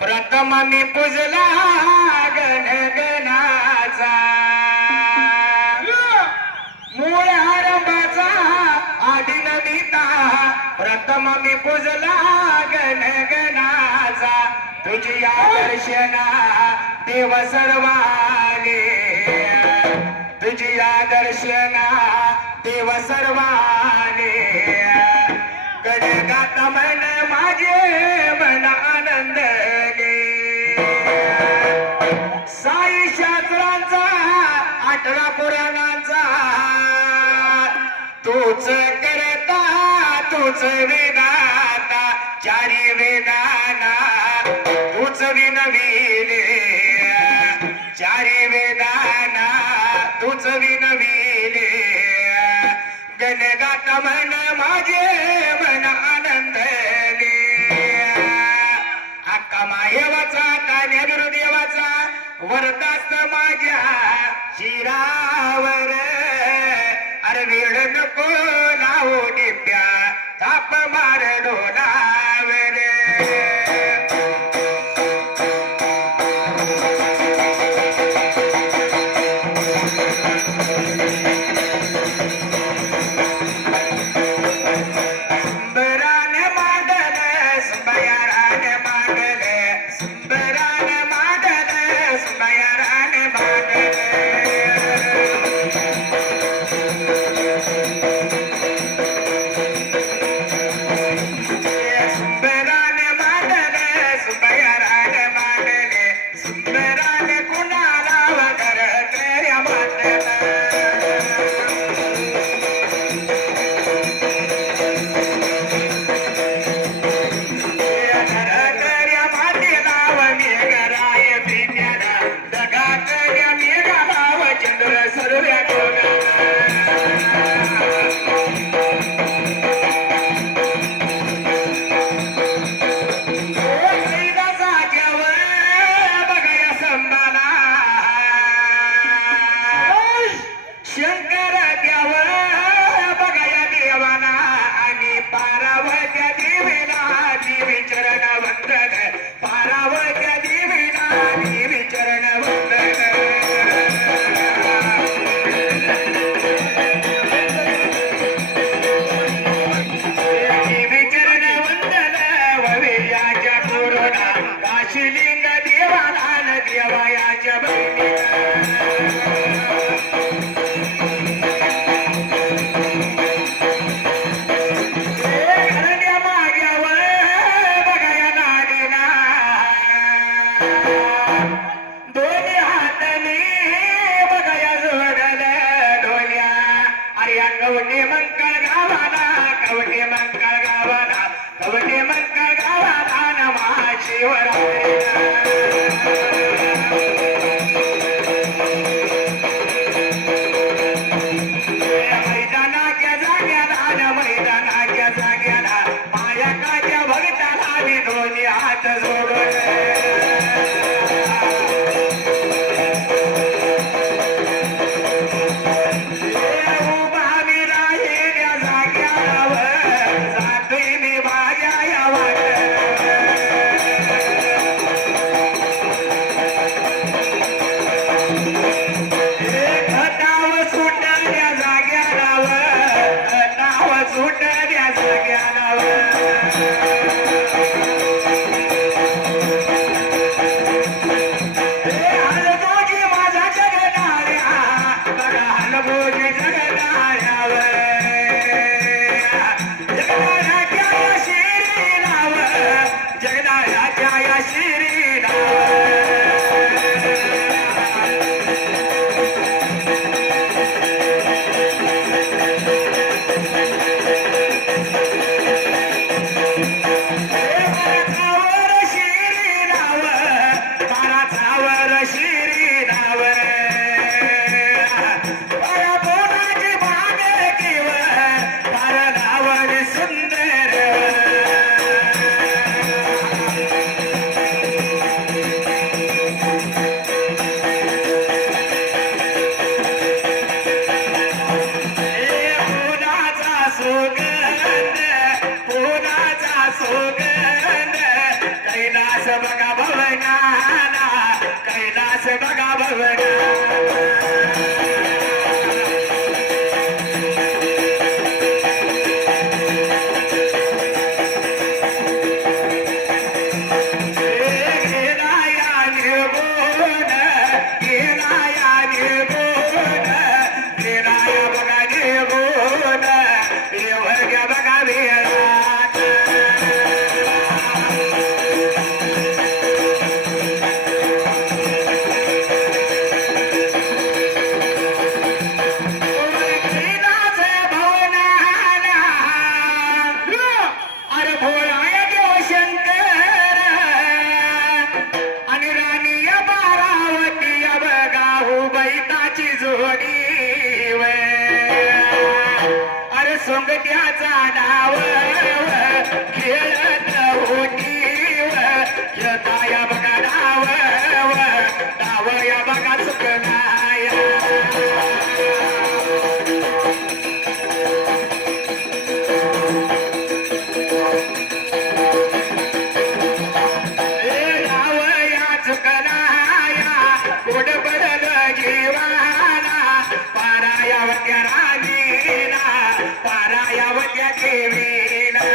प्रथम मी पूजला गणगणाचा मूळ आरंभाचा आदि नमिता प्रथम मी पूजला गणगणाचा तुझी दर्शना देव सर्वांगे तुझी दर्शना देव सर्वांगे गणगात मन माझे मन आनंद साई शास्त्रांचा 18 पुराणांचा तूच करता तूच वेदाता चारी वेदाना तूच विनविले चारी वेदाना तूच विनविले गणगात मन माझे मन आनंदले अक्का माहेवाचा तान्या गुरुदेवाचा वरदास्त माझ्या शिरावर अरे वेळ नको लावू दिप्या ताप मार डोलावर कवटे मंगळ गावाला नमा मैदानाच्या जाग्याला माया काच्या भक्ताला मी दोन्ही हात जोडले भवनाला कैलास बघा भवना सोंगट्याचा डाव खेळत होती या बघा डाव डाव या बघा चुकलाया डाव या चुकलाया कोड पडल जीवाला पारायावत्या राजीला पारायावत्या देवीला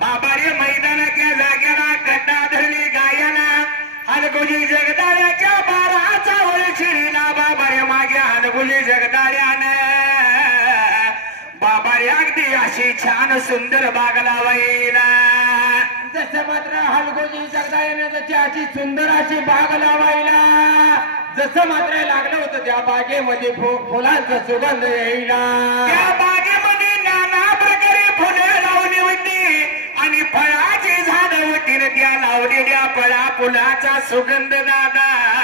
बाबारे मैदानाच्या जाग्याला गड्डा धरली गायना हलगुजी जगदाळ्याच्या बाराचा वळशिरीला बाबारे मागे हलगुजी जगदाळ्यानं बाबारे अगदी अशी छान सुंदर बाग लावायला जसं मात्र हलगोजी जगदाळ्याने त्याची अशी सुंदर अशी बाग लावायला जसं मात्र लागलं होतं त्या बागेमध्ये फुलांचा सुगंध यायला त्या बागेमध्ये नाना प्रकारे फुले लावली होती आणि फळाची झाडं होती त्या लावलेल्या फळा फुलाचा सुगंध दादा